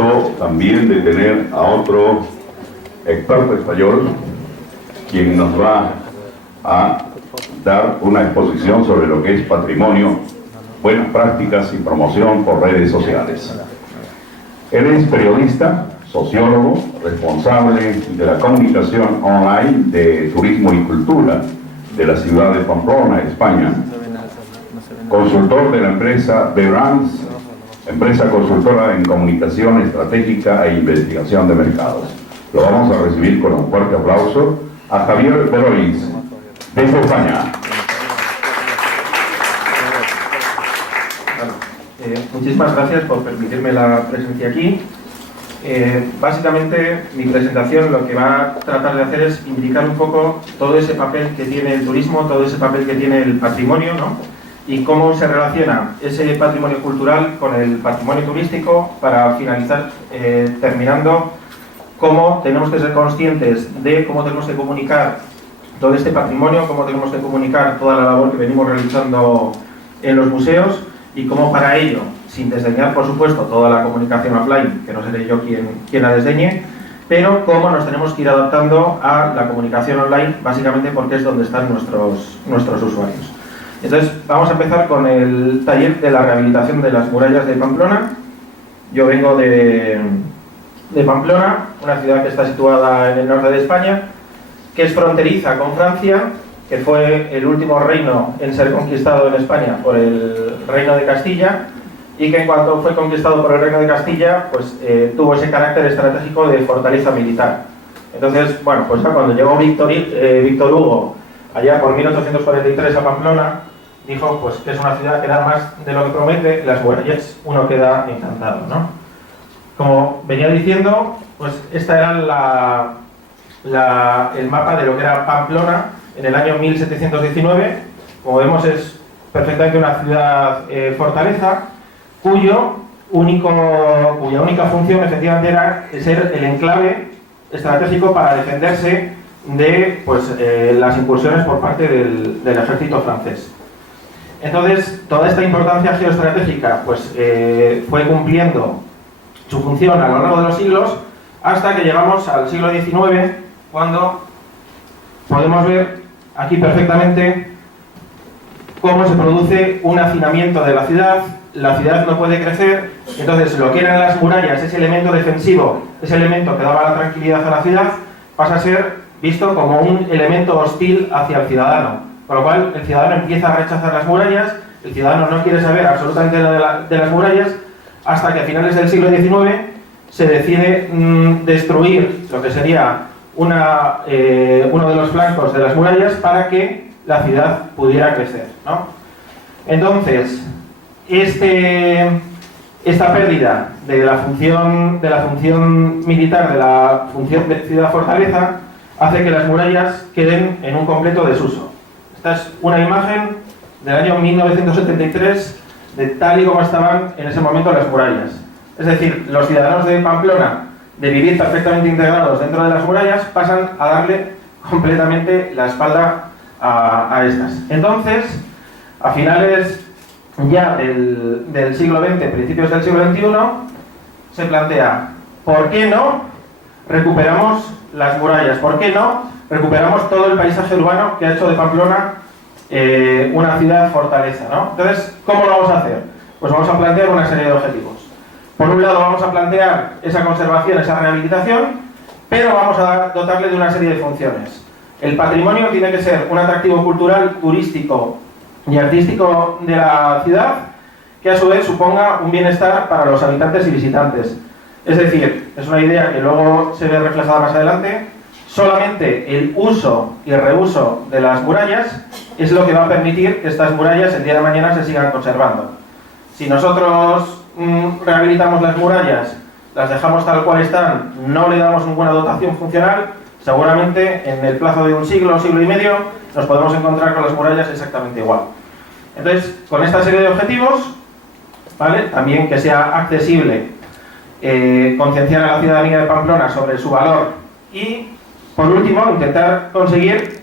gusto también de tener a otro experto español, quien nos va a dar una exposición sobre lo que es patrimonio, buenas prácticas y promoción por redes sociales. Él es periodista, sociólogo, responsable de la comunicación online de turismo y cultura de la ciudad de Pamplona, España, consultor de la empresa The Brands, empresa consultora en comunicación estratégica e investigación de mercados. Lo vamos a recibir con un fuerte aplauso a Javier Beroiz, desde España. Muchísimas gracias por permitirme la presencia aquí. Básicamente mi presentación lo que va a tratar de hacer es indicar un poco todo ese papel que tiene el turismo, todo ese papel que tiene el patrimonio, ¿no? Y cómo se relaciona ese patrimonio cultural con el patrimonio turístico, para finalizar terminando cómo tenemos que ser conscientes de cómo tenemos que comunicar todo este patrimonio, cómo tenemos que comunicar toda la labor que venimos realizando en los museos, y cómo para ello, sin desdeñar por supuesto toda la comunicación offline, que no seré yo quien la desdeñe, pero cómo nos tenemos que ir adaptando a la comunicación online, básicamente porque es donde están nuestros usuarios. Entonces vamos a empezar con el taller de la rehabilitación de las murallas de Pamplona. Yo vengo de Pamplona, una ciudad que está situada en el norte de España, que es fronteriza con Francia, que fue el último reino en ser conquistado en España por el Reino de Castilla, y que en cuanto fue conquistado por el Reino de Castilla, pues tuvo ese carácter estratégico de fortaleza militar. Entonces, bueno, pues ya cuando llegó Víctor Hugo, allá por 1843 a Pamplona, dijo pues que es una ciudad que da más de lo que promete, las murallas uno queda encantado, ¿no? Como venía diciendo, pues esta era el mapa de lo que era Pamplona en el año 1719. Como vemos, es perfectamente una ciudad fortaleza, cuya única función efectivamente era ser el enclave estratégico para defenderse de las incursiones por parte del ejército francés. Entonces, toda esta importancia geoestratégica fue cumpliendo su función a lo largo de los siglos, hasta que llegamos al siglo XIX, cuando podemos ver aquí perfectamente cómo se produce un hacinamiento de la ciudad no puede crecer, entonces lo que eran las murallas, ese elemento defensivo, ese elemento que daba la tranquilidad a la ciudad, pasa a ser visto como un elemento hostil hacia el ciudadano, con lo cual el ciudadano empieza a rechazar las murallas, el ciudadano no quiere saber absolutamente nada de las murallas, hasta que a finales del siglo XIX se decide destruir lo que sería uno de los flancos de las murallas para que la ciudad pudiera crecer, ¿no? Entonces, esta pérdida de la función militar, de la función de ciudad-fortaleza, hace que las murallas queden en un completo desuso. Esta es una imagen del año 1973 de tal y como estaban en ese momento las murallas. Es decir, los ciudadanos de Pamplona, de vivir perfectamente integrados dentro de las murallas, pasan a darle completamente la espalda a estas. Entonces, a finales ya del siglo XX, principios del siglo XXI, se plantea, ¿por qué no recuperamos las murallas? ¿Por qué no recuperamos todo el paisaje urbano que ha hecho de Pamplona una ciudad fortaleza, ¿no? Entonces, ¿cómo lo vamos a hacer? Pues vamos a plantear una serie de objetivos. Por un lado vamos a plantear esa conservación, esa rehabilitación, pero vamos a dotarle de una serie de funciones. El patrimonio tiene que ser un atractivo cultural, turístico y artístico de la ciudad, que a su vez suponga un bienestar para los habitantes y visitantes. Es decir, es una idea que luego se ve reflejada más adelante, solamente el uso y el reuso de las murallas es lo que va a permitir que estas murallas el día de mañana se sigan conservando. Si nosotros rehabilitamos las murallas, las dejamos tal cual están, no le damos ninguna dotación funcional, seguramente en el plazo de un siglo y medio nos podemos encontrar con las murallas exactamente igual. Entonces, con esta serie de objetivos, ¿vale? También que sea accesible, concienciar a la ciudadanía de Pamplona sobre su valor y, por último, intentar conseguir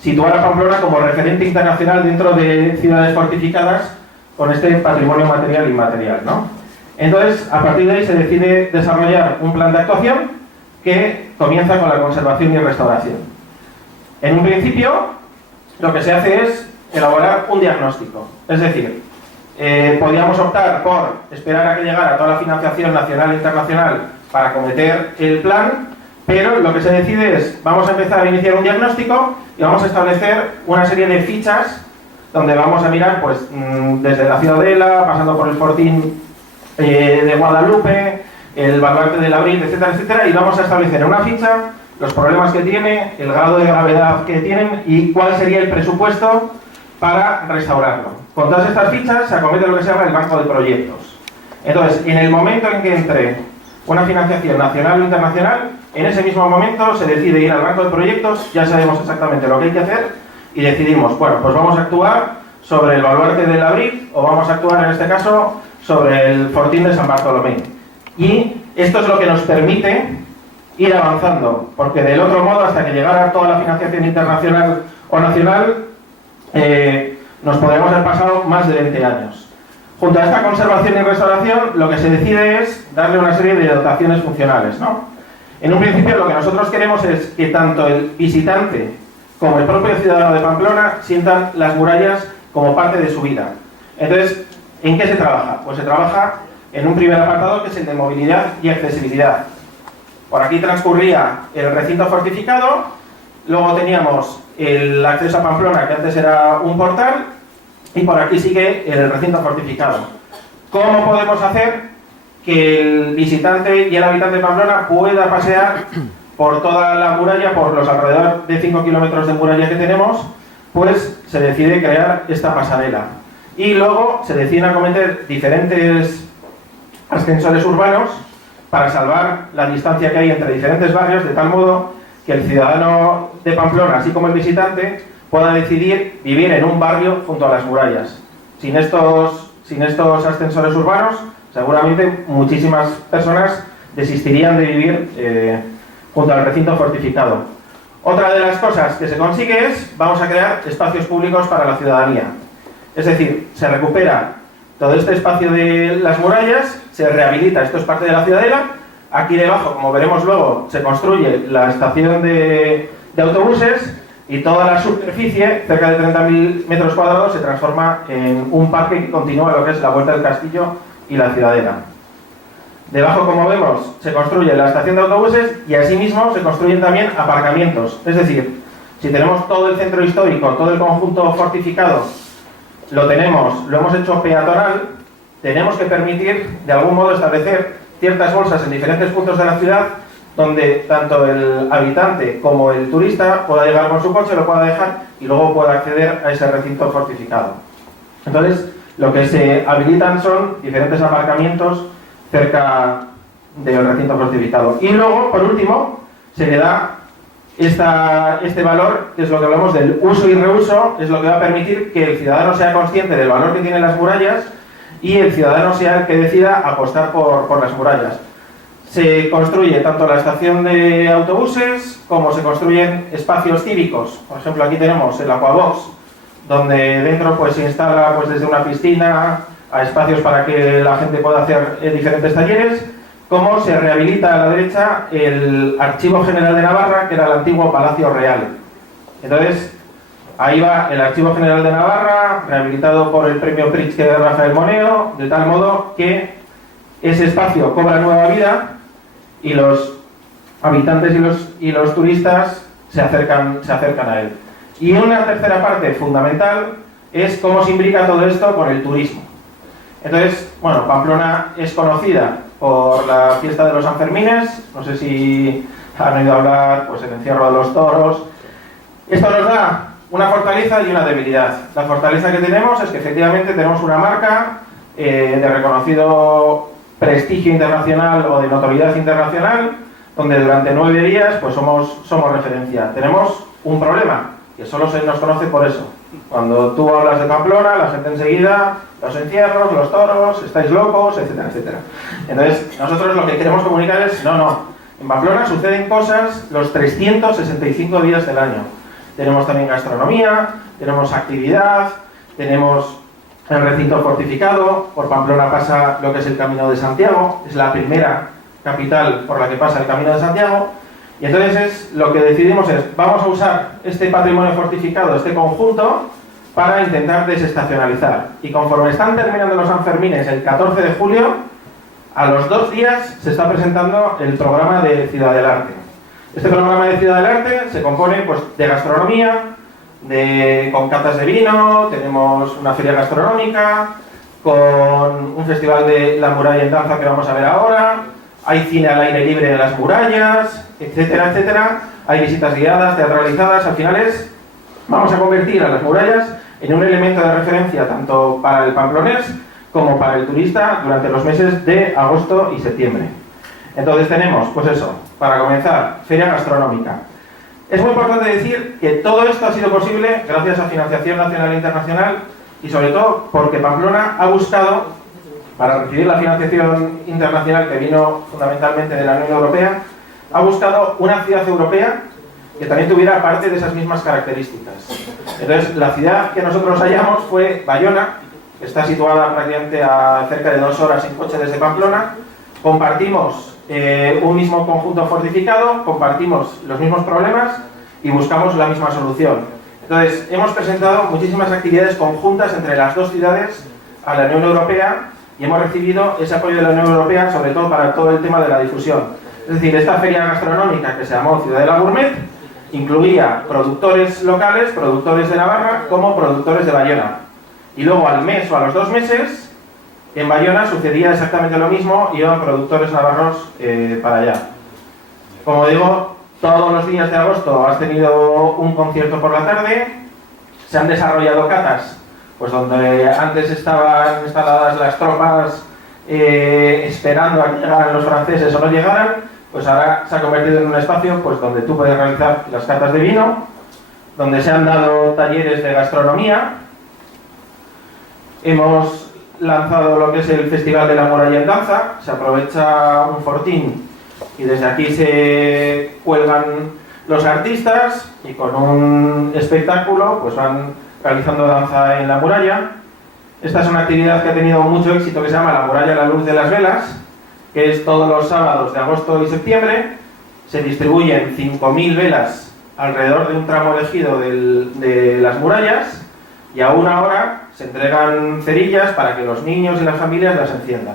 situar a Pamplona como referente internacional dentro de ciudades fortificadas con este patrimonio material e inmaterial, ¿no? Entonces, a partir de ahí se decide desarrollar un plan de actuación que comienza con la conservación y restauración. En un principio, lo que se hace es elaborar un diagnóstico. Es decir, podíamos optar por esperar a que llegara toda la financiación nacional e internacional para acometer el plan, pero lo que se decide es, vamos a empezar a iniciar un diagnóstico y vamos a establecer una serie de fichas donde vamos a mirar pues desde la Ciudadela, pasando por el Fortín de Guadalupe, el baluarte del Abril, etcétera, etcétera, y vamos a establecer en una ficha los problemas que tiene, el grado de gravedad que tienen y cuál sería el presupuesto para restaurarlo. Con todas estas fichas se acomete lo que se llama el banco de proyectos. Entonces, en el momento en que entre una financiación nacional o internacional, en ese mismo momento se decide ir al banco de proyectos, ya sabemos exactamente lo que hay que hacer y decidimos, bueno, pues vamos a actuar sobre el baluarte del Abril o vamos a actuar en este caso sobre el Fortín de San Bartolomé. Y esto es lo que nos permite ir avanzando, porque del otro modo, hasta que llegara toda la financiación internacional o nacional, nos podríamos haber pasado más de 20 años. Junto a esta conservación y restauración, lo que se decide es darle una serie de dotaciones funcionales, ¿no? En un principio, lo que nosotros queremos es que tanto el visitante como el propio ciudadano de Pamplona sientan las murallas como parte de su vida. Entonces, ¿en qué se trabaja? Pues se trabaja en un primer apartado que es el de movilidad y accesibilidad. Por aquí transcurría el recinto fortificado, luego teníamos el acceso a Pamplona, que antes era un portal, y por aquí sigue el recinto fortificado. ¿Cómo podemos hacer que el visitante y el habitante de Pamplona pueda pasear por toda la muralla, por los alrededor de 5 kilómetros de muralla que tenemos? Pues se decide crear esta pasarela. Y luego se deciden acometer diferentes ascensores urbanos para salvar la distancia que hay entre diferentes barrios, de tal modo que el ciudadano de Pamplona, así como el visitante, pueda decidir vivir en un barrio junto a las murallas. Sin estos ascensores urbanos, seguramente muchísimas personas desistirían de vivir junto al recinto fortificado. Otra de las cosas que se consigue es, vamos a crear espacios públicos para la ciudadanía. Es decir, se recupera todo este espacio de las murallas, se rehabilita, esto es parte de la Ciudadela. Aquí debajo, como veremos luego, se construye la estación de autobuses y toda la superficie, cerca de 30.000 metros cuadrados, se transforma en un parque que continúa lo que es la Vuelta del Castillo y la Ciudadela. Debajo, como vemos, se construye la estación de autobuses y asimismo se construyen también aparcamientos. Es decir, si tenemos todo el centro histórico, todo el conjunto fortificado, lo hemos hecho peatonal, tenemos que permitir de algún modo establecer ciertas bolsas en diferentes puntos de la ciudad donde tanto el habitante como el turista pueda llegar con su coche, lo pueda dejar y luego pueda acceder a ese recinto fortificado. Entonces, lo que se habilitan son diferentes aparcamientos cerca del recinto fortificado. Y luego, por último, se le da este valor, que es lo que hablamos del uso y reuso, es lo que va a permitir que el ciudadano sea consciente del valor que tienen las murallas y el ciudadano sea el que decida apostar por las murallas. Se construye tanto la estación de autobuses como se construyen espacios cívicos. Por ejemplo, aquí tenemos el Aquabox, donde dentro pues, se instala pues, desde una piscina a espacios para que la gente pueda hacer diferentes talleres, como se rehabilita a la derecha el Archivo General de Navarra, que era el antiguo Palacio Real. Entonces, ahí va el Archivo General de Navarra, rehabilitado por el premio Pritzker de Rafael Moneo, de tal modo que ese espacio cobra nueva vida y los habitantes y los turistas se acercan a él. Y una tercera parte fundamental es cómo se imbrica todo esto con el turismo. Entonces, bueno, Pamplona es conocida por la fiesta de los Sanfermines, no sé si han oído hablar, pues el encierro de los toros. Esto nos da una fortaleza y una debilidad. La fortaleza que tenemos es que efectivamente tenemos una marca de reconocido prestigio internacional o de notoriedad internacional, donde durante 9 días pues somos referencia. Tenemos un problema, que solo se nos conoce por eso. Cuando tú hablas de Pamplona, la gente enseguida, los encierros, los toros, estáis locos, etcétera, etcétera. Entonces, nosotros lo que queremos comunicar es, no, en Pamplona suceden cosas los 365 días del año. Tenemos también gastronomía, tenemos actividad, tenemos el recinto fortificado. Por Pamplona pasa lo que es el Camino de Santiago, es la primera capital por la que pasa el Camino de Santiago, y entonces lo que decidimos es, vamos a usar este patrimonio fortificado, este conjunto, para intentar desestacionalizar. Y conforme están terminando los Sanfermines el 14 de julio, a los 2 días se está presentando el programa de Ciudad del Arte. Este programa de Ciudad del Arte se compone pues, de gastronomía, con catas de vino, tenemos una feria gastronómica, con un festival de la muralla en danza que vamos a ver ahora, hay cine al aire libre en las murallas, etcétera, etcétera, hay visitas guiadas, teatralizadas. Al final vamos a convertir a las murallas en un elemento de referencia tanto para el pamplonés como para el turista durante los meses de agosto y septiembre. Entonces tenemos, pues eso, para comenzar, feria gastronómica. Es muy importante decir que todo esto ha sido posible gracias a financiación nacional e internacional y sobre todo porque Pamplona ha buscado, para recibir la financiación internacional que vino fundamentalmente de la Unión Europea, ha buscado una ciudad europea que también tuviera parte de esas mismas características. Entonces, la ciudad que nosotros hallamos fue Bayona, que está situada prácticamente a cerca de 2 horas en coche desde Pamplona. Compartimos un mismo conjunto fortificado, compartimos los mismos problemas y buscamos la misma solución. Entonces, hemos presentado muchísimas actividades conjuntas entre las dos ciudades a la Unión Europea y hemos recibido ese apoyo de la Unión Europea, sobre todo para todo el tema de la difusión. Es decir, esta feria gastronómica que se llamó Ciudad de la Gourmet incluía productores locales, productores de Navarra, como productores de Bayona. Y luego al mes o a los 2 meses, en Bayona sucedía exactamente lo mismo, iban productores navarros para allá. Como digo, todos los días de agosto has tenido un concierto por la tarde, se han desarrollado catas, pues donde antes estaban instaladas las tropas esperando a que llegaran los franceses o no llegaran, pues ahora se ha convertido en un espacio pues, donde tú puedes realizar las catas de vino, donde se han dado talleres de gastronomía. Hemos lanzado lo que es el Festival de la Muralla en Danza, se aprovecha un fortín y desde aquí se cuelgan los artistas y con un espectáculo pues van realizando danza en la muralla. Esta es una actividad que ha tenido mucho éxito que se llama La Muralla a la Luz de las Velas, que es todos los sábados de agosto y septiembre. Se distribuyen 5.000 velas alrededor de un tramo elegido de las murallas y a 1 hora se entregan cerillas para que los niños y las familias las enciendan.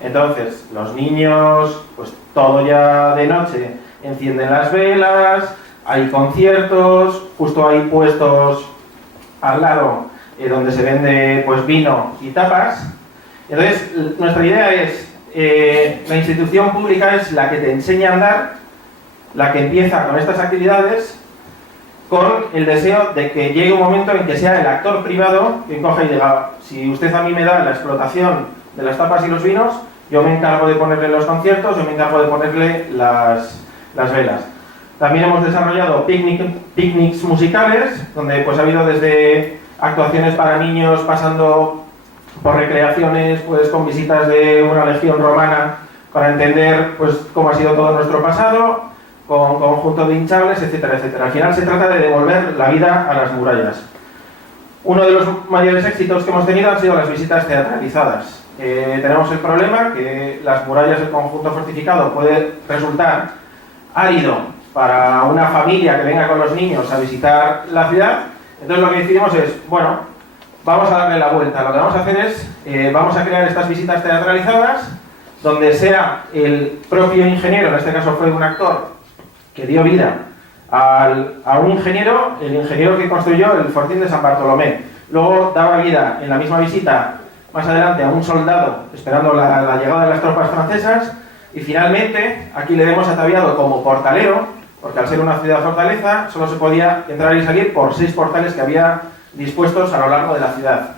Entonces, los niños, pues todo ya de noche, encienden las velas, hay conciertos, justo hay puestos al lado donde se vende pues vino y tapas. Entonces, nuestra idea es, la institución pública es la que te enseña a andar, la que empieza con estas actividades, con el deseo de que llegue un momento en que sea el actor privado quien coja y diga, si usted a mí me da la explotación de las tapas y los vinos, yo me encargo de ponerle los conciertos, yo me encargo de ponerle las velas. También hemos desarrollado picnics musicales, donde pues ha habido desde actuaciones para niños, pasando por recreaciones, pues con visitas de una legión romana para entender pues cómo ha sido todo nuestro pasado, con conjunto de hinchables, etcétera, etcétera. Al final se trata de devolver la vida a las murallas. Uno de los mayores éxitos que hemos tenido han sido las visitas teatralizadas. Tenemos el problema que las murallas del conjunto fortificado puede resultar árido para una familia que venga con los niños a visitar la ciudad. Entonces lo que decidimos es, bueno, vamos a darle la vuelta. Lo que vamos a hacer es, vamos a crear estas visitas teatralizadas donde sea el propio ingeniero, en este caso fue un actor, que dio vida a un ingeniero, el ingeniero que construyó el fortín de San Bartolomé. Luego daba vida en la misma visita más adelante a un soldado esperando la llegada de las tropas francesas y finalmente aquí le hemos ataviado como portalero, porque al ser una ciudad fortaleza solo se podía entrar y salir por 6 portales que había dispuestos a lo largo de la ciudad.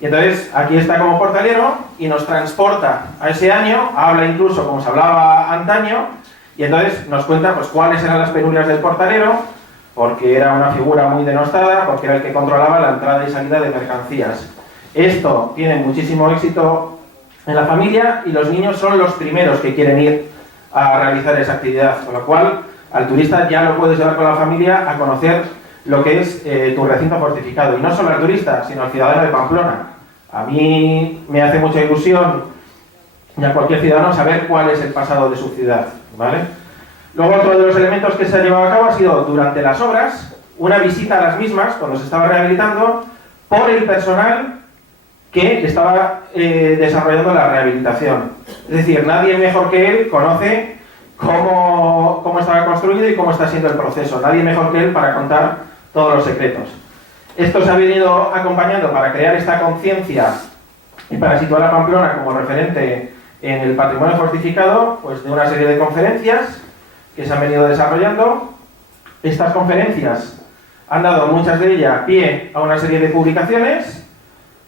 Y entonces aquí está como portalero y nos transporta a ese año, habla incluso como se hablaba antaño, y entonces nos cuenta pues cuáles eran las penurias del portalero, porque era una figura muy denostada, porque era el que controlaba la entrada y salida de mercancías. Esto tiene muchísimo éxito en la familia y los niños son los primeros que quieren ir a realizar esa actividad, con lo cual al turista ya lo puedes llevar con la familia a conocer lo que es tu recinto fortificado. Y no solo al turista, sino al ciudadano de Pamplona. A mí me hace mucha ilusión, y a cualquier ciudadano, saber cuál es el pasado de su ciudad, ¿vale? Luego, otro de los elementos que se ha llevado a cabo ha sido, durante las obras, una visita a las mismas, cuando se estaba rehabilitando, por el personal que estaba desarrollando la rehabilitación. Es decir, nadie mejor que él conoce cómo estaba construido y cómo está siendo el proceso. Nadie mejor que él para contar todos los secretos. Esto se ha venido acompañando para crear esta conciencia y para situar a Pamplona como referente en el patrimonio fortificado, pues de una serie de conferencias que se han venido desarrollando. Estas conferencias han dado, muchas de ellas, pie a una serie de publicaciones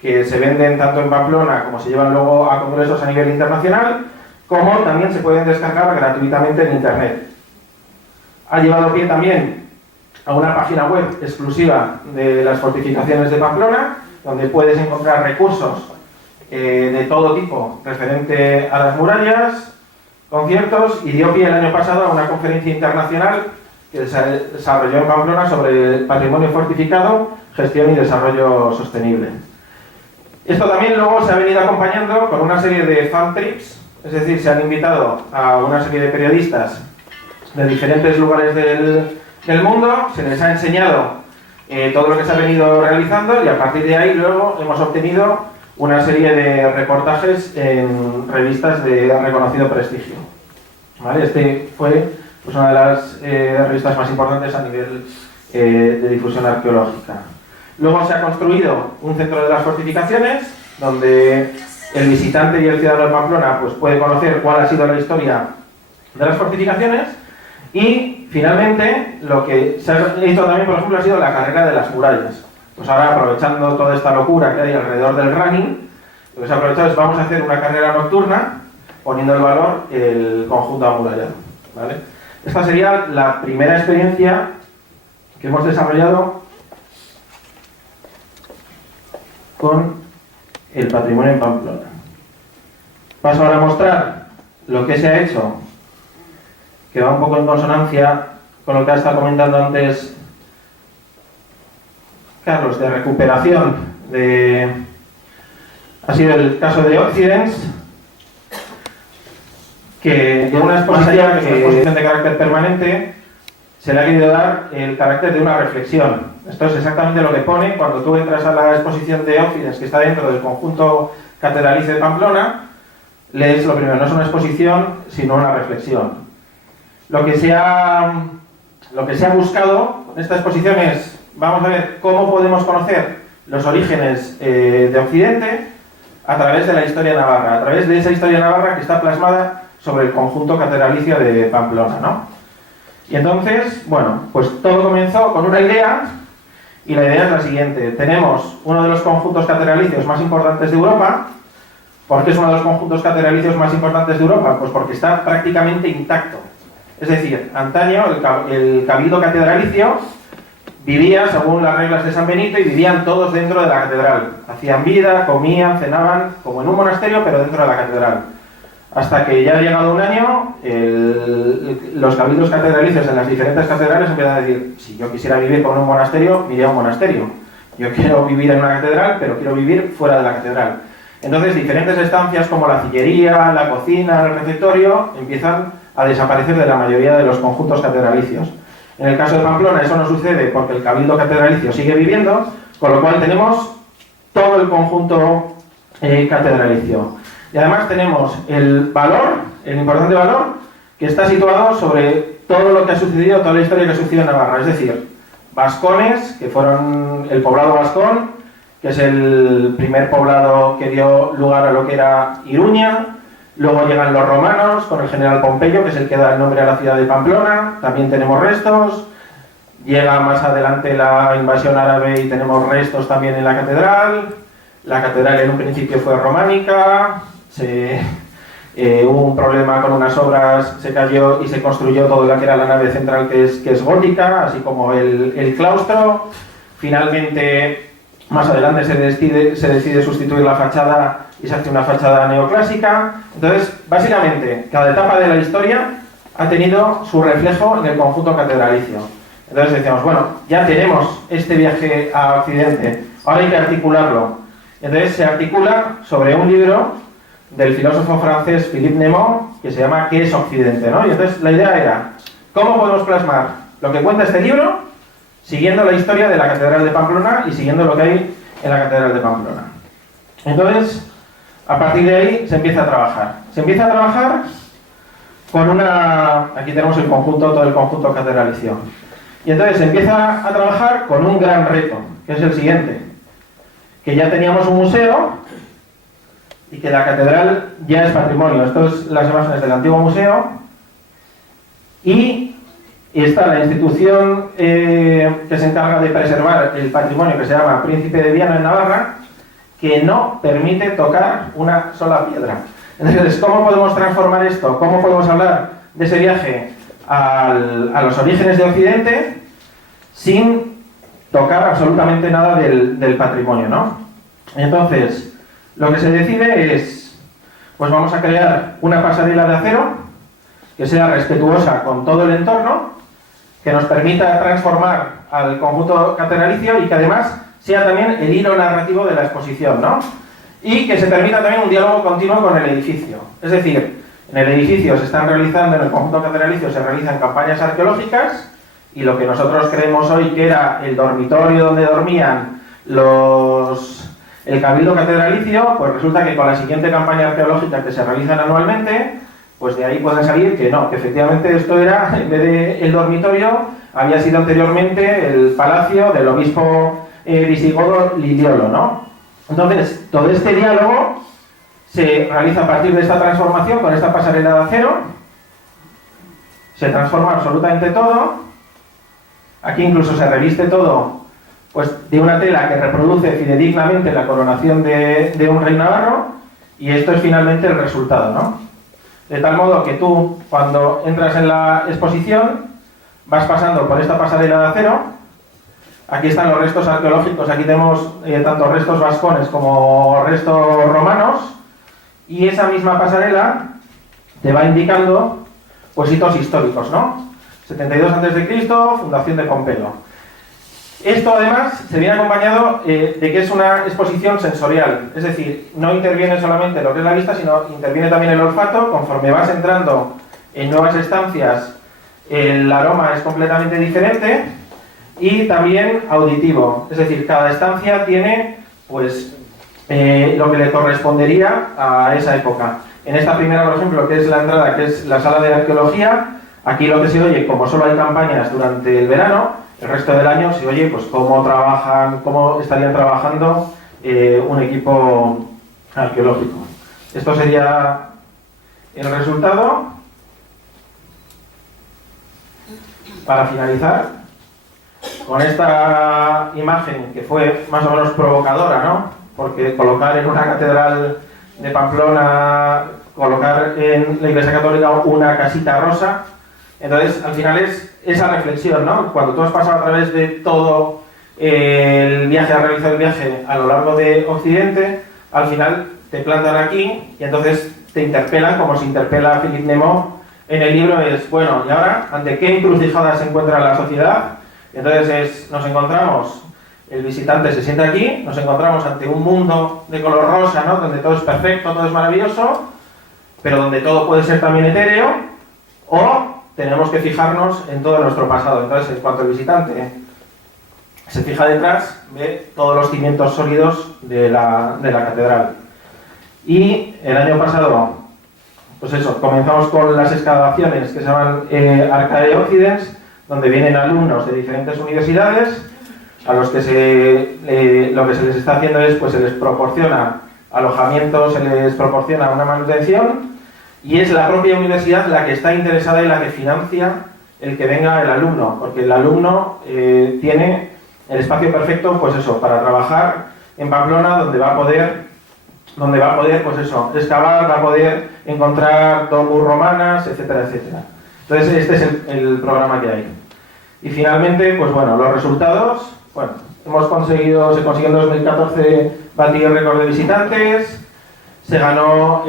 que se venden tanto en Pamplona como se llevan luego a congresos a nivel internacional, como también se pueden descargar gratuitamente en Internet. Ha llevado pie también a una página web exclusiva de las fortificaciones de Pamplona, donde puedes encontrar recursos de todo tipo referente a las murallas, conciertos, y dio pie el año pasado a una conferencia internacional que se desarrolló en Pamplona sobre patrimonio fortificado, gestión y desarrollo sostenible. Esto también luego se ha venido acompañando con una serie de fan trips, es decir, se han invitado a una serie de periodistas de diferentes lugares del mundo, se les ha enseñado todo lo que se ha venido realizando, y a partir de ahí luego hemos obtenido una serie de reportajes en revistas de reconocido prestigio. ¿Vale? Este fue pues, una de las revistas más importantes a nivel de difusión arqueológica. Luego se ha construido un centro de las fortificaciones, donde el visitante y el ciudadano de Pamplona pues, puede conocer cuál ha sido la historia de las fortificaciones. Y finalmente, lo que se ha hecho también, por ejemplo, ha sido la carrera de las murallas. Pues ahora, aprovechando toda esta locura que hay alrededor del running, lo que se ha aprovechado es vamos a hacer una carrera nocturna poniendo en valor el conjunto amurallado, ¿vale? Esta sería la primera experiencia que hemos desarrollado con el patrimonio en Pamplona. Paso ahora a mostrar lo que se ha hecho, que va un poco en consonancia con lo que ha estado comentando antes Carlos, de recuperación ha sido el caso de Occidents, que de una exposición, de carácter permanente, se le ha querido dar el carácter de una reflexión. Esto es exactamente lo que pone cuando tú entras a la exposición de Occidents, que está dentro del conjunto catedralicio de Pamplona. Lees lo primero, no es una exposición, sino una reflexión. Lo que se ha buscado en esta exposición es, vamos a ver cómo podemos conocer los orígenes de Occidente a través de la historia navarra, a través de esa historia navarra que está plasmada sobre el conjunto catedralicio de Pamplona, ¿no? Y entonces, bueno, pues todo comenzó con una idea, y la idea es la siguiente. Tenemos uno de los conjuntos catedralicios más importantes de Europa. ¿Por qué es uno de los conjuntos catedralicios más importantes de Europa? Pues porque está prácticamente intacto. Es decir, antaño el cabildo catedralicio vivía según las reglas de San Benito y vivían todos dentro de la catedral. Hacían vida, comían, cenaban, como en un monasterio, pero dentro de la catedral. Hasta que ya ha llegado un año, los cabildos catedralicios en las diferentes catedrales empiezan a decir, si yo quisiera vivir como en un monasterio, me iría a un monasterio. Yo quiero vivir en una catedral, pero quiero vivir fuera de la catedral. Entonces, diferentes estancias como la cillería, la cocina, el refectorio, empiezan a desaparecer de la mayoría de los conjuntos catedralicios. En el caso de Pamplona eso no sucede porque el cabildo catedralicio sigue viviendo, con lo cual tenemos todo el conjunto catedralicio. Y además tenemos el importante valor, que está situado sobre todo lo que ha sucedido, toda la historia que ha sucedido en Navarra. Es decir, vascones, que fueron el poblado vascón, que es el primer poblado que dio lugar a lo que era Iruña. Luego llegan los romanos con el general Pompeyo, que es el que da el nombre a la ciudad de Pamplona. También tenemos restos. Llega más adelante la invasión árabe y tenemos restos también en la catedral. La catedral en un principio fue románica. Hubo un problema con unas obras, se cayó y se construyó todo lo que era la nave central, que es gótica, así como el claustro. Finalmente, más adelante se decide sustituir la fachada y se hace una fachada neoclásica. Entonces, básicamente, cada etapa de la historia ha tenido su reflejo en el conjunto catedralicio. Entonces decíamos, bueno, ya tenemos este viaje a Occidente, ahora hay que articularlo. Entonces se articula sobre un libro del filósofo francés Philippe Némon que se llama ¿Qué es Occidente?, ¿no? Y entonces la idea era, ¿cómo podemos plasmar lo que cuenta este libro siguiendo la historia de la Catedral de Pamplona y siguiendo lo que hay en la Catedral de Pamplona? Entonces, a partir de ahí se empieza a trabajar. Se empieza a trabajar con una... Aquí tenemos el conjunto, todo el conjunto catedralicio. Y entonces se empieza a trabajar con un gran reto, que es el siguiente. Que ya teníamos un museo y que la catedral ya es patrimonio. Esto es las imágenes del antiguo museo. Y está la institución que se encarga de preservar el patrimonio, que se llama Príncipe de Viana en Navarra, que no permite tocar una sola piedra. Entonces, ¿cómo podemos transformar esto? ¿Cómo podemos hablar de ese viaje a los orígenes de Occidente sin tocar absolutamente nada del patrimonio, ¿no? Entonces, lo que se decide es, pues vamos a crear una pasarela de acero que sea respetuosa con todo el entorno, que nos permita transformar al conjunto catedralicio y que además sea también el hilo narrativo de la exposición, ¿no? Y que se permita también un diálogo continuo con el edificio. Es decir, en el edificio se están realizando, en el conjunto catedralicio se realizan campañas arqueológicas y lo que nosotros creemos hoy que era el dormitorio donde dormían el cabildo catedralicio, pues resulta que con la siguiente campaña arqueológica que se realizan anualmente, pues de ahí pueden salir que no, que efectivamente esto era, en vez de el dormitorio, había sido anteriormente el palacio del obispo visigodo Liliolo, ¿no? Entonces, todo este diálogo se realiza a partir de esta transformación con esta pasarela de acero. Se transforma absolutamente todo. Aquí incluso se reviste todo pues, de una tela que reproduce fidedignamente la coronación de un rey navarro, y esto es finalmente el resultado, ¿no? De tal modo que tú, cuando entras en la exposición, vas pasando por esta pasarela de acero. Aquí están los restos arqueológicos, aquí tenemos tanto restos vascones como restos romanos, y esa misma pasarela te va indicando pues hitos históricos, ¿no? 72 a.C., fundación de Pompeo. Esto además se viene acompañado de que es una exposición sensorial, es decir, no interviene solamente lo que es la vista, sino interviene también el olfato. Conforme vas entrando en nuevas estancias, el aroma es completamente diferente, y también auditivo, es decir, cada estancia tiene pues lo que le correspondería a esa época. En esta primera, por ejemplo, que es la entrada, que es la sala de arqueología, aquí lo que se oye, como solo hay campañas durante el verano, el resto del año se oye pues cómo trabajan, cómo estarían trabajando un equipo arqueológico. Esto sería el resultado. Para finalizar, con esta imagen que fue más o menos provocadora, ¿no? Porque colocar en una catedral de Pamplona, colocar en la Iglesia Católica una casita rosa, entonces al final es esa reflexión, ¿no? Cuando tú has pasado a través de todo el viaje, has realizado el viaje a lo largo de Occidente, al final te plantan aquí y entonces te interpelan, como se interpela a Philippe Némon en el libro, es, bueno, ¿y ahora ante qué encrucijada se encuentra la sociedad? Entonces nos encontramos, el visitante se sienta aquí, nos encontramos ante un mundo de color rosa, ¿no? Donde todo es perfecto, todo es maravilloso, pero donde todo puede ser también etéreo, o tenemos que fijarnos en todo nuestro pasado. Entonces, en cuanto el visitante se fija detrás, ve todos los cimientos sólidos de la catedral. Y el año pasado, pues eso, comenzamos con las excavaciones que se llaman Arcae Occidens, donde vienen alumnos de diferentes universidades, a los que lo que se les está haciendo es, pues se les proporciona alojamiento, se les proporciona una manutención, y es la propia universidad la que está interesada y la que financia el que venga el alumno, porque el alumno tiene el espacio perfecto, pues eso, para trabajar en Pamplona, donde va a poder pues eso, excavar, va a poder encontrar domus romanas, etcétera, etcétera. Entonces este es el programa que hay. Y finalmente, pues bueno, los resultados, bueno, se consiguió en 2014 batir récord de visitantes, se ganó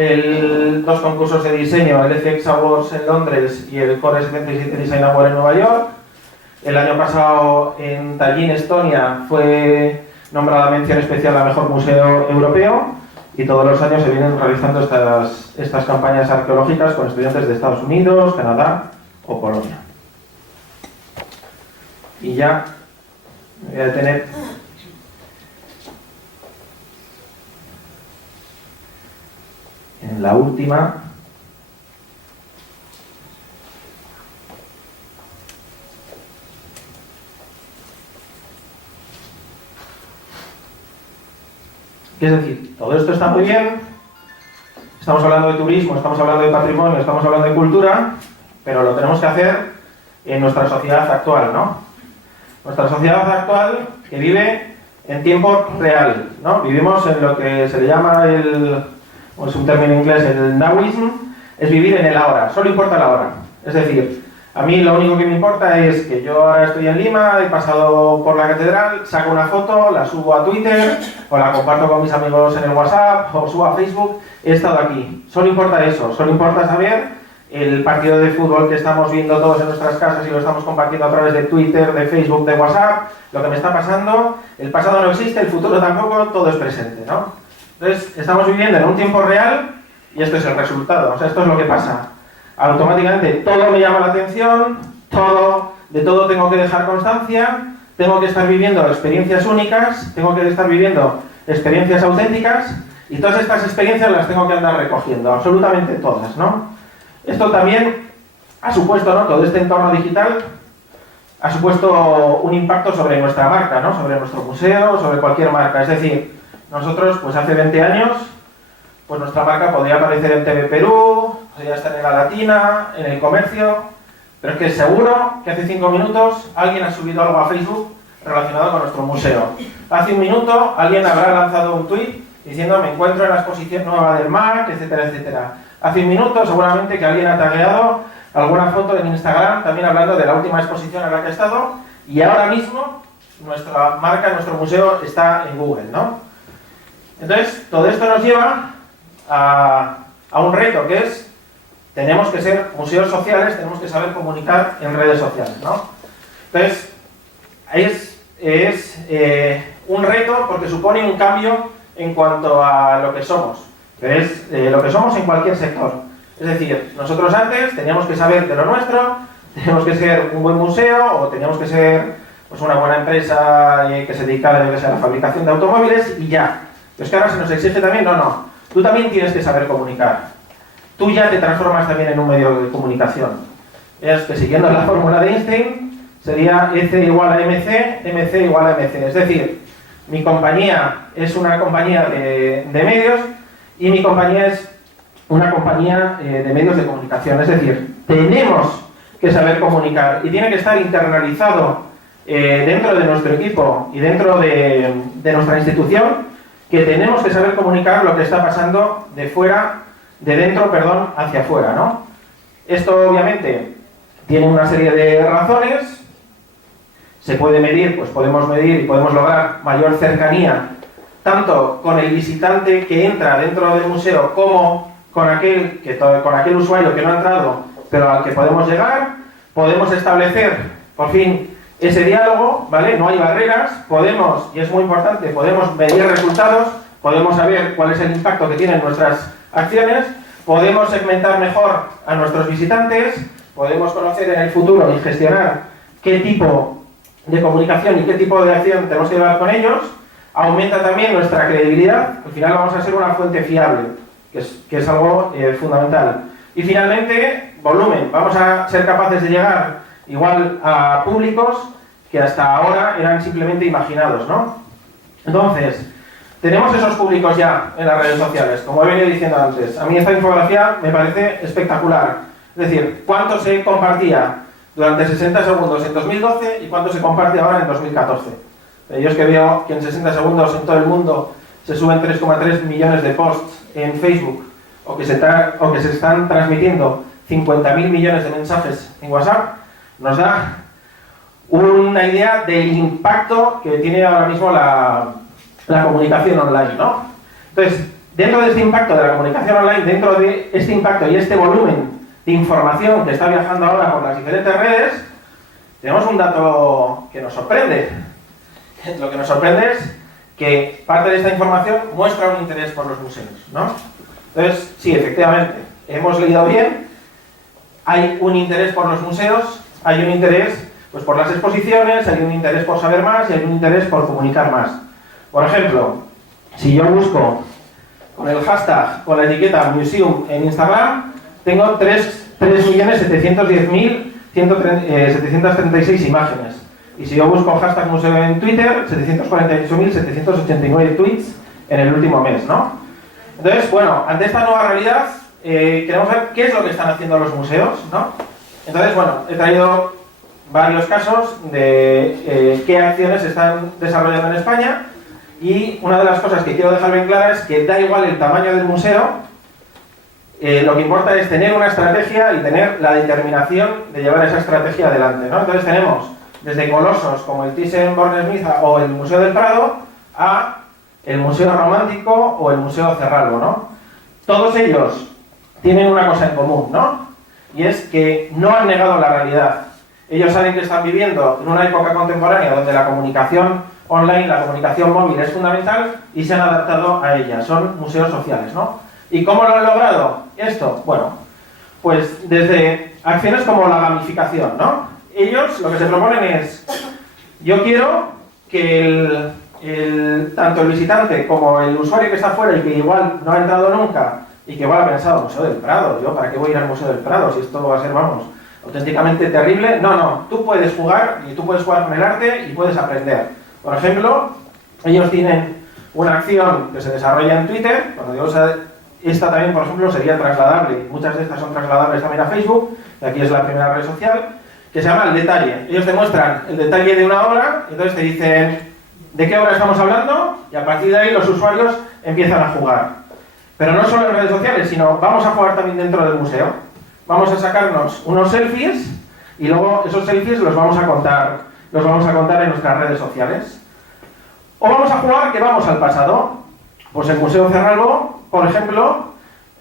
dos concursos de diseño, el FX Awards en Londres y el Core 77 Design Award en Nueva York. El año pasado en Tallinn, Estonia, fue nombrada mención especial a Mejor Museo Europeo, y todos los años se vienen realizando estas campañas arqueológicas con estudiantes de Estados Unidos, Canadá o Polonia. Y ya me voy a detener en la última. Es decir, todo esto está muy bien, estamos hablando de turismo, estamos hablando de patrimonio, estamos hablando de cultura, pero lo tenemos que hacer en nuestra sociedad actual, ¿no? Nuestra sociedad actual que vive en tiempo real, ¿no? Vivimos en lo que se le llama es un término inglés, el nowism, es vivir en el ahora, solo importa la hora. Es decir, a mí lo único que me importa es que yo ahora estoy en Lima, he pasado por la catedral, saco una foto, la subo a Twitter, o la comparto con mis amigos en el WhatsApp, o subo a Facebook, he estado aquí. Solo importa eso, solo importa saber el partido de fútbol que estamos viendo todos en nuestras casas y lo estamos compartiendo a través de Twitter, de Facebook, de WhatsApp, lo que me está pasando. El pasado no existe, el futuro tampoco, todo es presente, ¿no? Entonces, estamos viviendo en un tiempo real y esto es el resultado, o sea, esto es lo que pasa. Automáticamente todo me llama la atención, de todo tengo que dejar constancia, tengo que estar viviendo experiencias únicas, tengo que estar viviendo experiencias auténticas y todas estas experiencias las tengo que andar recogiendo, absolutamente todas, ¿no? Esto también ha supuesto, ¿no? Todo este entorno digital ha supuesto un impacto sobre nuestra marca, ¿no? Sobre nuestro museo, sobre cualquier marca. Es decir, nosotros, pues hace 20 años, pues nuestra marca podría aparecer en TV Perú, podría estar en La Latina, en El Comercio, pero es que seguro que hace 5 minutos alguien ha subido algo a Facebook relacionado con nuestro museo. Hace un minuto alguien habrá lanzado un tuit diciendo me encuentro en la exposición nueva del MAC, etcétera, etcétera. Hace un minuto seguramente que alguien ha tagueado alguna foto en Instagram también hablando de la última exposición en la que ha estado, y ahora mismo nuestra marca, nuestro museo está en Google, ¿no? Entonces, todo esto nos lleva a un reto que es, tenemos que ser museos sociales, tenemos que saber comunicar en redes sociales, ¿no? Entonces, es un reto porque supone un cambio en cuanto a lo que somos, pero es lo que somos en cualquier sector. Es decir, nosotros antes teníamos que saber de lo nuestro, teníamos que ser un buen museo o teníamos que ser pues, una buena empresa que se dedicara a la fabricación de automóviles y ya. Pero es que ahora se nos exige también, no. Tú también tienes que saber comunicar. Tú ya te transformas también en un medio de comunicación. Es que siguiendo la fórmula de Einstein, sería EC igual a MC, MC igual a MC. Es decir, mi compañía es una compañía de medios y mi compañía es una compañía de medios de comunicación. Es decir, tenemos que saber comunicar y tiene que estar internalizado dentro de nuestro equipo y dentro de nuestra institución, que tenemos que saber comunicar lo que está pasando de dentro hacia afuera, ¿no? Esto obviamente tiene una serie de razones. Se puede medir, pues podemos medir y podemos lograr mayor cercanía tanto con el visitante que entra dentro del museo como con aquel usuario que no ha entrado pero al que podemos llegar. Podemos establecer por fin ese diálogo, ¿vale? No hay barreras, podemos, y es muy importante, podemos medir resultados, podemos saber cuál es el impacto que tienen nuestras acciones, podemos segmentar mejor a nuestros visitantes, podemos conocer en el futuro y gestionar qué tipo de comunicación y qué tipo de acción tenemos que llevar con ellos. Aumenta también nuestra credibilidad, al final vamos a ser una fuente fiable, que es algo fundamental. Y finalmente, volumen, vamos a ser capaces de llegar igual a públicos que hasta ahora eran simplemente imaginados, ¿no? Entonces, tenemos esos públicos ya en las redes sociales, como he venido diciendo antes. A mí esta infografía me parece espectacular. Es decir, cuánto se compartía durante 60 segundos en 2012 y cuánto se comparte ahora en 2014. Yo es que veo que en 60 segundos en todo el mundo se suben 3,3 millones de posts en Facebook o que se están transmitiendo 50.000 millones de mensajes en WhatsApp. Nos da una idea del impacto que tiene ahora mismo la comunicación online, ¿no? Entonces, dentro de este impacto de la comunicación online, dentro de este impacto y este volumen de información que está viajando ahora por las diferentes redes, tenemos un dato que nos sorprende. Lo que nos sorprende es que parte de esta información muestra un interés por los museos, ¿no? Entonces, sí, efectivamente, hemos leído bien, hay un interés por los museos, hay un interés pues, por las exposiciones, hay un interés por saber más y hay un interés por comunicar más. Por ejemplo, si yo busco con el hashtag, con la etiqueta museum en Instagram, tengo 3.710.736 imágenes. Y si yo busco hashtag museo en Twitter, 748.789 tweets en el último mes, ¿no? Entonces, bueno, ante esta nueva realidad, queremos ver qué es lo que están haciendo los museos, ¿no? Entonces, bueno, he traído varios casos de qué acciones se están desarrollando en España y una de las cosas que quiero dejar bien clara es que da igual el tamaño del museo, lo que importa es tener una estrategia y tener la determinación de llevar esa estrategia adelante, ¿no? Entonces thenemos desde colosos como el Thyssen-Bornemisza o el Museo del Prado a el Museo Romántico o el Museo Cerralbo, ¿no? Todos ellos tienen una cosa en común, ¿no? Y es que no han negado la realidad. Ellos saben que están viviendo en una época contemporánea donde la comunicación online, la comunicación móvil es fundamental y se han adaptado a ella. Son museos sociales, ¿no? ¿Y cómo lo han logrado esto? Bueno, pues desde acciones como la gamificación, ¿no? Ellos lo que se proponen es, yo quiero que tanto el visitante como el usuario que está afuera y que igual no ha entrado nunca y que igual ha pensado, Museo del Prado, ¿yo para qué voy a ir al Museo del Prado si esto va a ser, vamos, auténticamente terrible? No, tú puedes jugar y tú puedes jugar con el arte y puedes aprender. Por ejemplo, ellos tienen una acción que se desarrolla en Twitter, cuando digo esta también, por ejemplo, sería trasladable, muchas de estas son trasladables también a Facebook, y aquí es la primera red social, que se llama El Detalle. Ellos te muestran el detalle de una obra, y entonces te dicen de qué obra estamos hablando, y a partir de ahí los usuarios empiezan a jugar. Pero no solo en redes sociales, sino vamos a jugar también dentro del museo. Vamos a sacarnos unos selfies, y luego esos selfies los vamos a contar en nuestras redes sociales. O vamos a jugar que vamos al pasado. Pues el Museo Cerralbo, por ejemplo,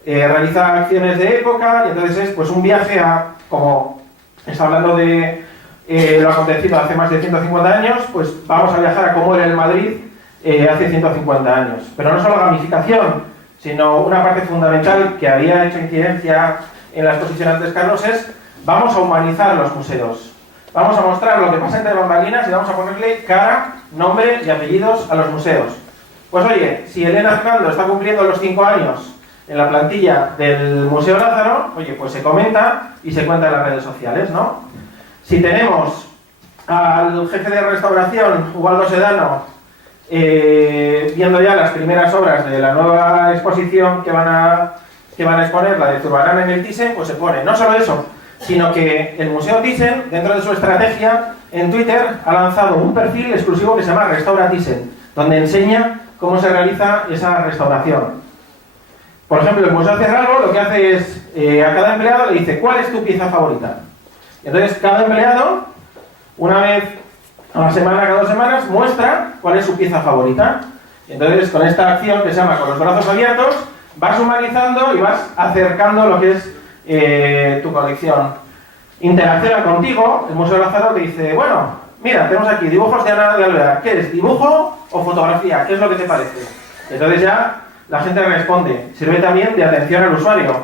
realiza acciones de época y entonces es pues un viaje a, como está hablando de lo acontecido hace más de 150 años, pues vamos a viajar a cómo era el Madrid hace 150 años. Pero no solo gamificación, sino una parte fundamental que había hecho incidencia en la exposición antes Carlos es, vamos a humanizar los museos. Vamos a mostrar lo que pasa entre bambalinas y vamos a ponerle cara, nombre y apellidos a los museos. Pues oye, si Elena Arnaldo está cumpliendo los 5 años en la plantilla del Museo Lázaro, oye, pues se comenta y se cuenta en las redes sociales, ¿no? Si tenemos al jefe de restauración, Ubaldo Sedano, viendo ya las primeras obras de la nueva exposición que van a exponer, la de Zurbarán en el Thyssen, pues se pone no solo eso, sino que el Museo Thyssen, dentro de su estrategia, en Twitter ha lanzado un perfil exclusivo que se llama Restaura Thyssen, donde enseña cómo se realiza esa restauración. Por ejemplo, el Museo Cerralbo lo que hace es, a cada empleado le dice, ¿cuál es tu pieza favorita? Y entonces cada empleado, una vez a la semana, cada 2 semanas, muestra cuál es su pieza favorita. Y entonces con esta acción que se llama con los brazos abiertos, vas humanizando y vas acercando lo que es tu colección. Interacciona contigo, el Museo Lázaro te dice, bueno, mira, tenemos aquí dibujos de Ana de Alvear. ¿Qué es, dibujo o fotografía? ¿Qué es lo que te parece? Entonces ya la gente responde. Sirve también de atención al usuario,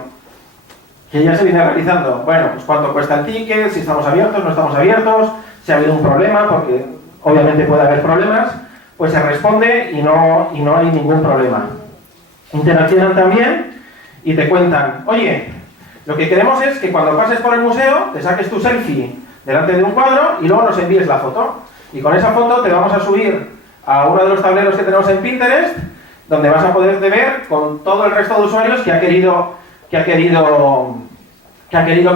que ya se viene realizando. Bueno, pues cuánto cuesta el ticket, si estamos abiertos, no estamos abiertos, si ha habido un problema, porque obviamente puede haber problemas, pues se responde y no hay ningún problema. Interaccionan también y te cuentan, oye, lo que queremos es que cuando pases por el museo te saques tu selfie delante de un cuadro y luego nos envíes la foto. Y con esa foto te vamos a subir a uno de los tableros que tenemos en Pinterest, donde vas a poder ver con todo el resto de usuarios que ha querido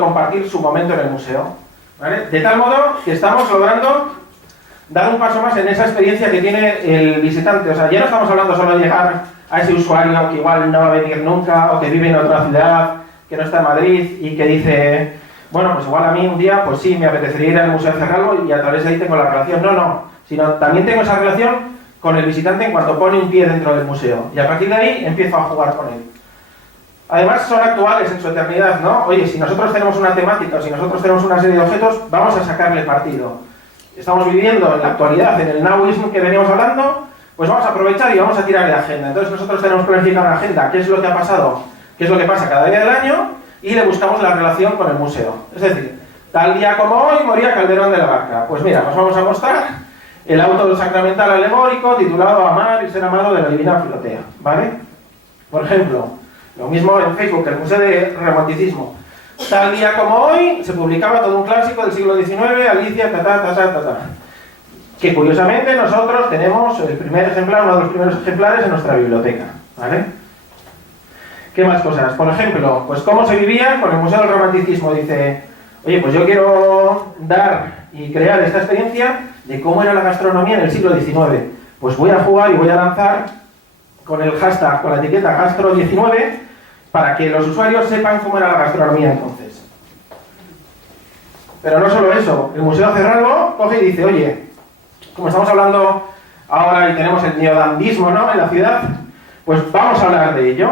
compartir su momento en el museo. ¿Vale? De tal modo que estamos logrando dar un paso más en esa experiencia que tiene el visitante. O sea, ya no estamos hablando solo de llegar a ese usuario que igual no va a venir nunca o que vive en otra ciudad, que no está en Madrid y que dice, bueno, pues igual a mí un día, pues sí, me apetecería ir al Museo Cerralbo y a través de ahí tengo la relación. No, sino también tengo esa relación con el visitante en cuanto pone un pie dentro del museo. Y a partir de ahí empiezo a jugar con él. Además son actuales en su eternidad, ¿no? Oye, si nosotros tenemos una temática o si nosotros tenemos una serie de objetos, vamos a sacarle partido. Estamos viviendo en la actualidad, en el nowism que veníamos hablando, pues vamos a aprovechar y vamos a tirar de agenda. Entonces nosotros tenemos planificado una agenda, qué es lo que ha pasado, qué es lo que pasa cada día del año, y le buscamos la relación con el museo. Es decir, tal día como hoy moría Calderón de la Barca. Pues mira, nos vamos a mostrar el auto sacramental alegórico titulado Amar y ser amado de la Divina Filotea, ¿vale? Por ejemplo, lo mismo en Facebook, el Museo de Romanticismo. Tal día como hoy se publicaba todo un clásico del siglo XIX, Alicia, que curiosamente nosotros tenemos el primer ejemplar, uno de los primeros ejemplares en nuestra biblioteca, ¿vale? ¿Qué más cosas? Por ejemplo, pues cómo se vivía con el Museo del Romanticismo. Dice, oye, pues yo quiero dar y crear esta experiencia de cómo era la gastronomía en el siglo XIX. Pues voy a jugar y voy a lanzar con el hashtag, con la etiqueta Gastro19, para que los usuarios sepan cómo era la gastronomía entonces. Pero no solo eso, el Museo Cerralbo coge y dice, oye, como estamos hablando ahora y tenemos el neodandismo, ¿no?, en la ciudad, pues vamos a hablar de ello.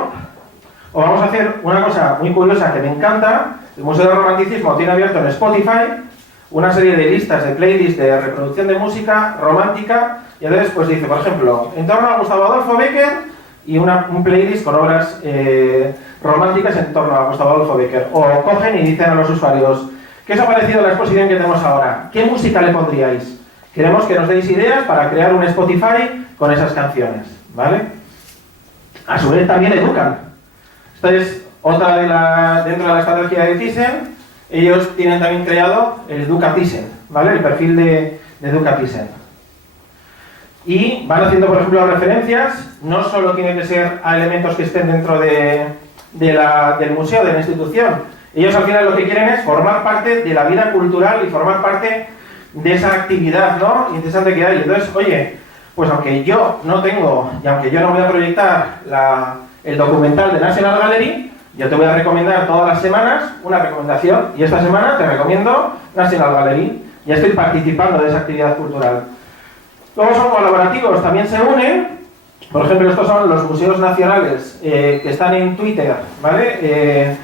O vamos a hacer una cosa muy curiosa que me encanta. El Museo del Romanticismo tiene abierto en Spotify una serie de listas, de playlists de reproducción de música romántica, y entonces pues dice, por ejemplo, en torno a Gustavo Adolfo Bécquer, y un playlist con obras románticas en torno a Gustavo Adolfo Bécquer. O cogen y dicen a los usuarios, ¿qué os ha parecido la exposición que tenemos ahora? ¿Qué música le pondríais? Queremos que nos deis ideas para crear un Spotify con esas canciones, ¿vale? A su vez también educan. Esta es otra dentro de la estrategia de Thyssen. Ellos tienen también creado el Educa Thyssen, ¿vale? El perfil de Educa Thyssen. Y van haciendo, por ejemplo, referencias. No solo tienen que ser a elementos que estén dentro del museo, de la institución. Ellos al final lo que quieren es formar parte de la vida cultural y formar parte de esa actividad, ¿no?, interesante que hay. Entonces, oye, pues aunque yo no tengo, y aunque yo no voy a proyectar el documental de National Gallery, yo te voy a recomendar todas las semanas una recomendación, y esta semana te recomiendo National Gallery. Ya estoy participando de esa actividad cultural. Luego son colaborativos, también se unen. Por ejemplo, estos son los museos nacionales que están en Twitter, ¿vale?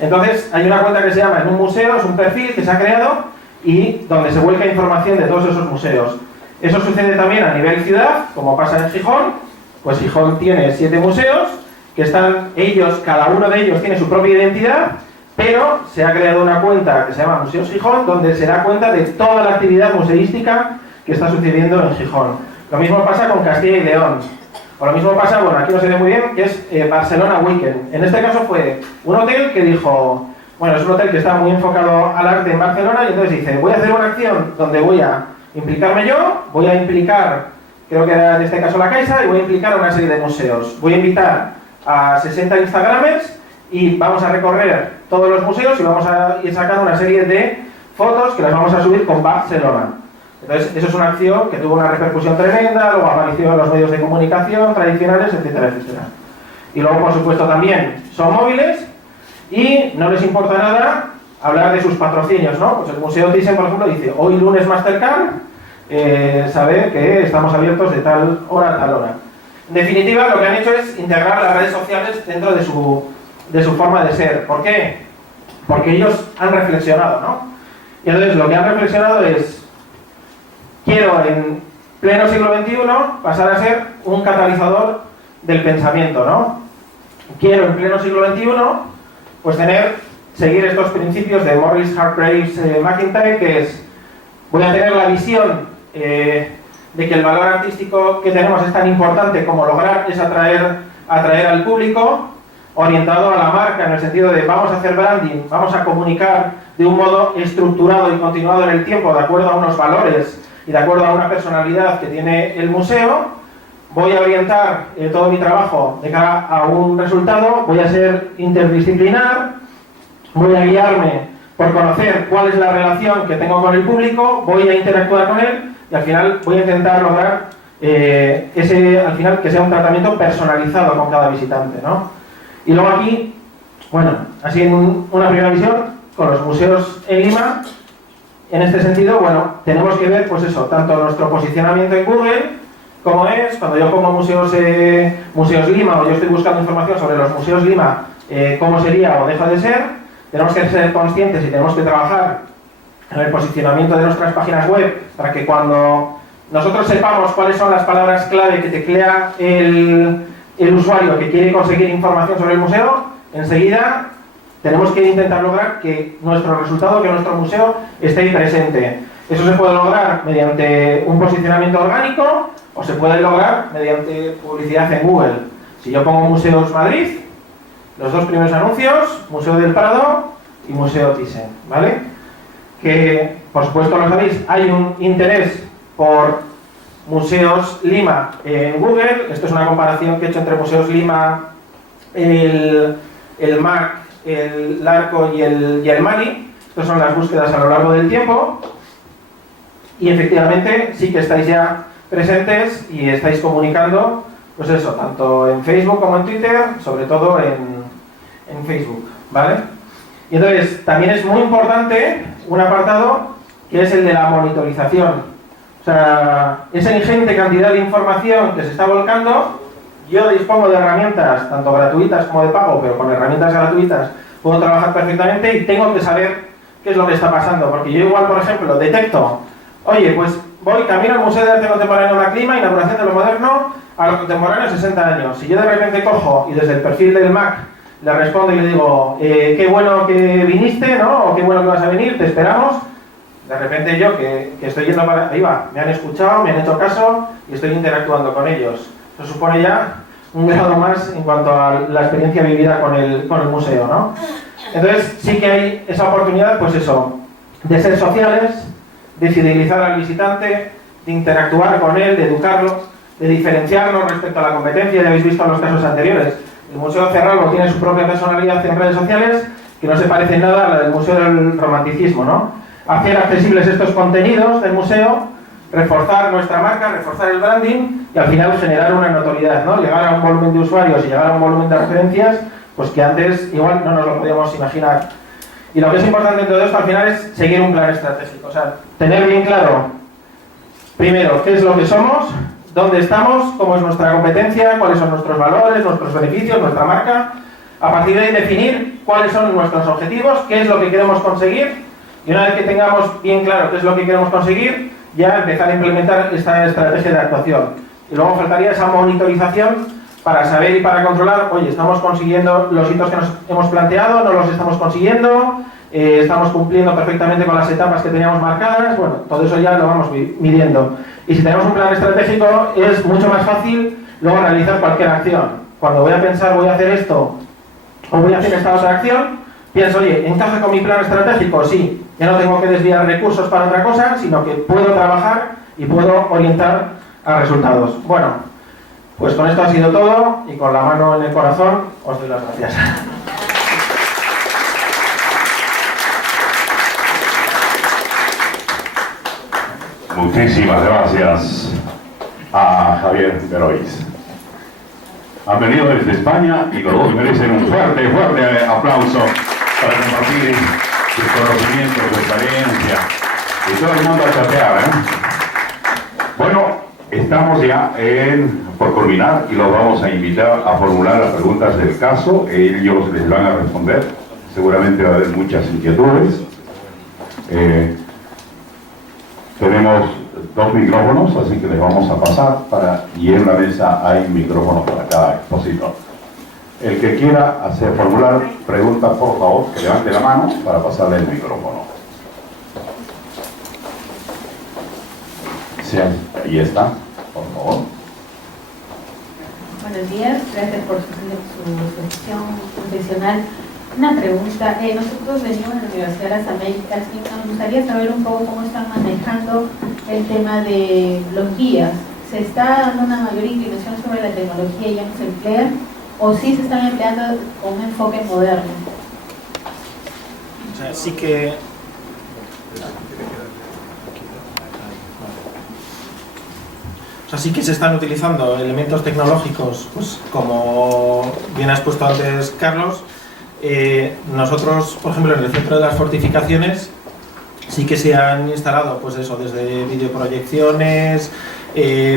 Entonces, hay una cuenta que se llama En un museo, es un perfil que se ha creado y donde se vuelca información de todos esos museos. Eso sucede también a nivel ciudad, como pasa en Gijón. Pues Gijón tiene 7 museos, que están ellos, cada uno de ellos tiene su propia identidad, pero se ha creado una cuenta que se llama Museos Gijón, donde se da cuenta de toda la actividad museística que está sucediendo en Gijón. Lo mismo pasa con Castilla y León. O lo mismo pasa, bueno, aquí no se ve muy bien, que es Barcelona Weekend. En este caso fue un hotel que dijo, bueno, es un hotel que está muy enfocado al arte en Barcelona, y entonces dice, voy a hacer una acción donde voy a implicarme yo, voy a implicar, creo que era en este caso la Caixa, y voy a implicar a una serie de museos. Voy a invitar a 60 Instagramers y vamos a recorrer todos los museos y vamos a ir sacando una serie de fotos que las vamos a subir con Barcelona. Entonces, eso es una acción que tuvo una repercusión tremenda, luego apareció en los medios de comunicación tradicionales, etcétera, etcétera. Y luego, por supuesto, también son móviles y no les importa nada hablar de sus patrocinios, ¿no? Pues el Museo Thyssen, por ejemplo, dice, hoy lunes Mastercard, saber que estamos abiertos de tal hora a tal hora. En definitiva, lo que han hecho es integrar las redes sociales dentro de su forma de ser. ¿Por qué? Porque ellos han reflexionado, ¿no? Y entonces lo que han reflexionado es, quiero en pleno siglo XXI pasar a ser un catalizador del pensamiento, ¿no? Quiero en pleno siglo XXI pues seguir estos principios de Morris Hargraves McIntyre, que es, voy a tener la visión de que el valor artístico que tenemos es tan importante como lograr es atraer al público, orientado a la marca en el sentido de vamos a hacer branding, vamos a comunicar de un modo estructurado y continuado en el tiempo de acuerdo a unos valores y de acuerdo a una personalidad que tiene el museo. Voy a orientar todo mi trabajo de cara a un resultado, voy a ser interdisciplinar, voy a guiarme por conocer cuál es la relación que tengo con el público, voy a interactuar con él y al final voy a intentar lograr al final que sea un tratamiento personalizado con cada visitante, ¿no? Y luego aquí, bueno, así en una primera visión, con los museos en Lima, en este sentido, bueno, tenemos que ver, pues eso, tanto nuestro posicionamiento en Google, como es, cuando yo pongo museos Lima, o yo estoy buscando información sobre los museos Lima, cómo sería o deja de ser, tenemos que ser conscientes y tenemos que trabajar en el posicionamiento de nuestras páginas web, para que cuando nosotros sepamos cuáles son las palabras clave que teclea el usuario que quiere conseguir información sobre el museo, enseguida tenemos que intentar lograr que nuestro resultado, que nuestro museo esté ahí presente. Eso se puede lograr mediante un posicionamiento orgánico o se puede lograr mediante publicidad en Google. Si yo pongo Museos Madrid, los dos primeros anuncios, Museo del Prado y Museo Thyssen, ¿vale? Que, por supuesto, lo sabéis, hay un interés por Museos Lima en Google. Esto es una comparación que he hecho entre Museos Lima, el MAC, el Larco y el Mali. Estas son las búsquedas a lo largo del tiempo. Y efectivamente sí que estáis ya presentes y estáis comunicando, pues eso, tanto en Facebook como en Twitter, sobre todo en Facebook, ¿vale? Y entonces también es muy importante un apartado que es el de la monitorización. O sea, esa ingente cantidad de información que se está volcando, yo dispongo de herramientas, tanto gratuitas como de pago, pero con herramientas gratuitas puedo trabajar perfectamente y tengo que saber qué es lo que está pasando, porque yo igual, por ejemplo, detecto, oye, pues voy camino al Museo de Arte Contemporáneo La Clima, inauguración de lo moderno, a lo contemporáneo 60 años. Si yo de repente cojo y desde el perfil del MAC le respondo y le digo, qué bueno que viniste, ¿no? O qué bueno que vas a venir, te esperamos. De repente yo, que estoy yendo para arriba, me han escuchado, me han hecho caso y estoy interactuando con ellos. Eso supone ya un grado más en cuanto a la experiencia vivida con el museo, ¿no? Entonces sí que hay esa oportunidad, pues eso, de ser sociales, de fidelizar al visitante, de interactuar con él, de educarlo, de diferenciarnos respecto a la competencia. Ya habéis visto en los casos anteriores. El Museo Cerralbo tiene su propia personalidad en redes sociales que no se parece en nada a la del Museo del Romanticismo, ¿no? Hacer accesibles estos contenidos del museo, reforzar nuestra marca, reforzar el branding y al final generar una notoriedad, ¿no? Llegar a un volumen de usuarios y llegar a un volumen de referencias, pues que antes igual no nos lo podíamos imaginar. Y lo que es importante en todo esto al final es seguir un plan estratégico, o sea, tener bien claro, primero, qué es lo que somos, dónde estamos, cómo es nuestra competencia, cuáles son nuestros valores, nuestros beneficios, nuestra marca. A partir de ahí definir cuáles son nuestros objetivos, qué es lo que queremos conseguir. Y una vez que tengamos bien claro qué es lo que queremos conseguir, ya empezar a implementar esta estrategia de actuación. Y luego faltaría esa monitorización para saber y para controlar, oye, ¿estamos consiguiendo los hitos que nos hemos planteado? ¿No los estamos consiguiendo? ¿Estamos cumpliendo perfectamente con las etapas que teníamos marcadas? Bueno, todo eso ya lo vamos midiendo. Y si tenemos un plan estratégico, es mucho más fácil luego realizar cualquier acción. Cuando voy a pensar, voy a hacer esto o voy a hacer esta otra acción, pienso, oye, ¿encaja con mi plan estratégico? Sí. Ya no tengo que desviar recursos para otra cosa, sino que puedo trabajar y puedo orientar a resultados. Bueno, pues con esto ha sido todo y con la mano en el corazón os doy las gracias. Muchísimas gracias a Javier Berois. Han venido desde España y los dos merecen un fuerte aplauso para compartir sus conocimientos, su experiencia y todo el mundo a chatear, Bueno, estamos ya por culminar y los vamos a invitar a formular las preguntas del caso. Ellos les van a responder. Seguramente va a haber muchas inquietudes. Tenemos 2 micrófonos, así que les vamos a pasar y en la mesa hay micrófonos para cada expositor. El que quiera formular preguntas, por favor, que levante la mano para pasarle el micrófono. Sí, ahí está, por favor. Buenos días, gracias por su exposición profesional. Una pregunta, nosotros venimos de la Universidad de las Américas y nos gustaría saber un poco cómo están manejando el tema de los guías. ¿Se está dando una mayor inclinación sobre la tecnología y ya no se emplea? ¿O sí se están empleando con un enfoque moderno? O sea, sí que... se están utilizando elementos tecnológicos, pues como bien ha expuesto antes Carlos. Nosotros, por ejemplo, en el centro de las fortificaciones sí que se han instalado, pues eso, desde videoproyecciones,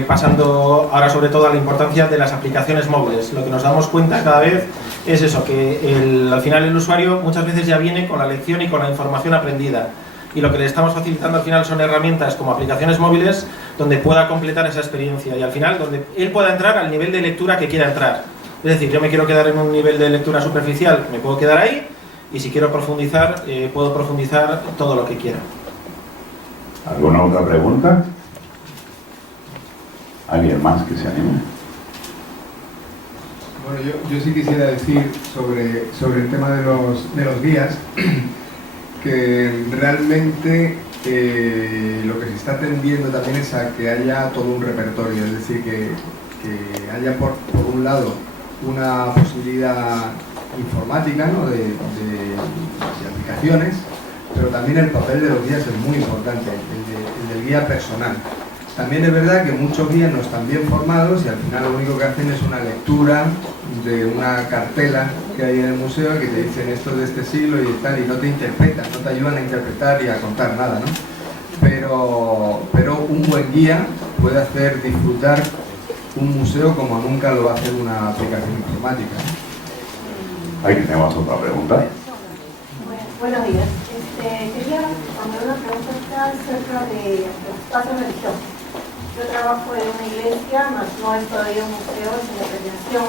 pasando ahora sobre todo a la importancia de las aplicaciones móviles. Lo que nos damos cuenta cada vez es eso, que al final el usuario muchas veces ya viene con la lección y con la información aprendida. y lo que le estamos facilitando al final son herramientas como aplicaciones móviles donde pueda completar esa experiencia y al final donde él pueda entrar al nivel de lectura que quiera entrar. Es decir, yo me quiero quedar en un nivel de lectura superficial, me puedo quedar ahí, y si quiero profundizar, puedo profundizar todo lo que quiera. ¿Alguna otra pregunta? ¿Alguien más que se anime? Bueno, yo sí quisiera decir sobre el tema de los guías, que realmente lo que se está tendiendo también es a que haya todo un repertorio, es decir, que haya por un lado una posibilidad informática, ¿no? de aplicaciones, pero también el papel de los guías es muy importante, el del guía personal. También es verdad que muchos guías no están bien formados y al final lo único que hacen es una lectura de una cartela que hay en el museo que te dicen esto de este siglo y tal, y no te interpretan, no te ayudan a interpretar y a contar nada, ¿no? Pero un buen guía puede hacer disfrutar un museo como nunca lo va a hacer una aplicación informática. Ahí tenemos otra pregunta. Buenos días. Quería hacer una pregunta acerca de los espacios religiosos. Yo trabajo en una iglesia, no es todavía un museo, es una pretensión,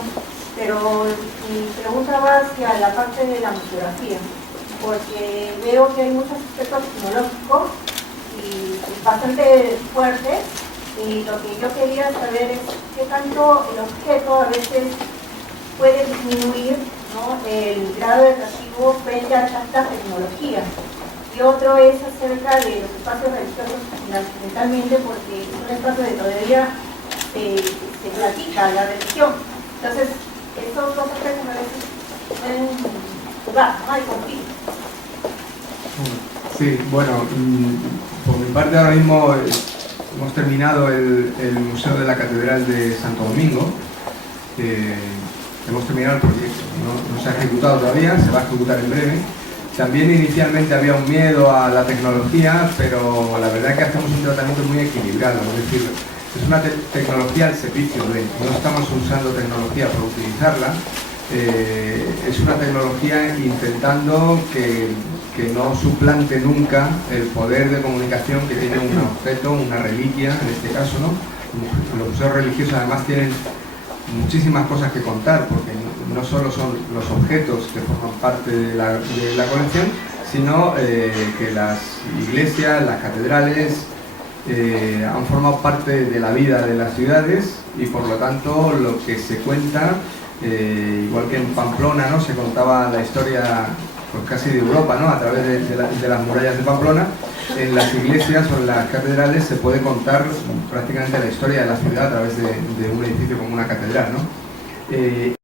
pero mi pregunta va hacia la parte de la museografía, porque veo que hay muchos aspectos tecnológicos y bastante fuertes, y lo que yo quería saber es qué tanto el objeto a veces puede disminuir, ¿no?, el grado de atractivo frente a tantas tecnologías. Y otro es acerca de los espacios religiosos fundamentalmente porque es un espacio de todavía se platica la religión. Entonces, esos dos aspectos a veces pueden jugar, ¿no?, hay conflicto. Sí, bueno, por mi parte ahora mismo hemos terminado el Museo de la Catedral de Santo Domingo. Hemos terminado el proyecto, no se ha ejecutado todavía, se va a ejecutar en breve. También inicialmente había un miedo a la tecnología, pero la verdad es que hacemos un tratamiento muy equilibrado, es decir, es una tecnología al servicio de, no estamos usando tecnología por utilizarla, es una tecnología intentando que no suplante nunca el poder de comunicación que tiene un objeto, una reliquia, en este caso, ¿no? Los museos religiosos además tienen muchísimas cosas que contar, porque no solo son los objetos que forman parte de la colección, sino que las iglesias, las catedrales han formado parte de la vida de las ciudades y por lo tanto lo que se cuenta, igual que en Pamplona, ¿no?, se contaba la historia pues casi de Europa, ¿no?, a través de las murallas de Pamplona. En las iglesias o en las catedrales se puede contar prácticamente la historia de la ciudad a través de un edificio como una catedral, ¿no?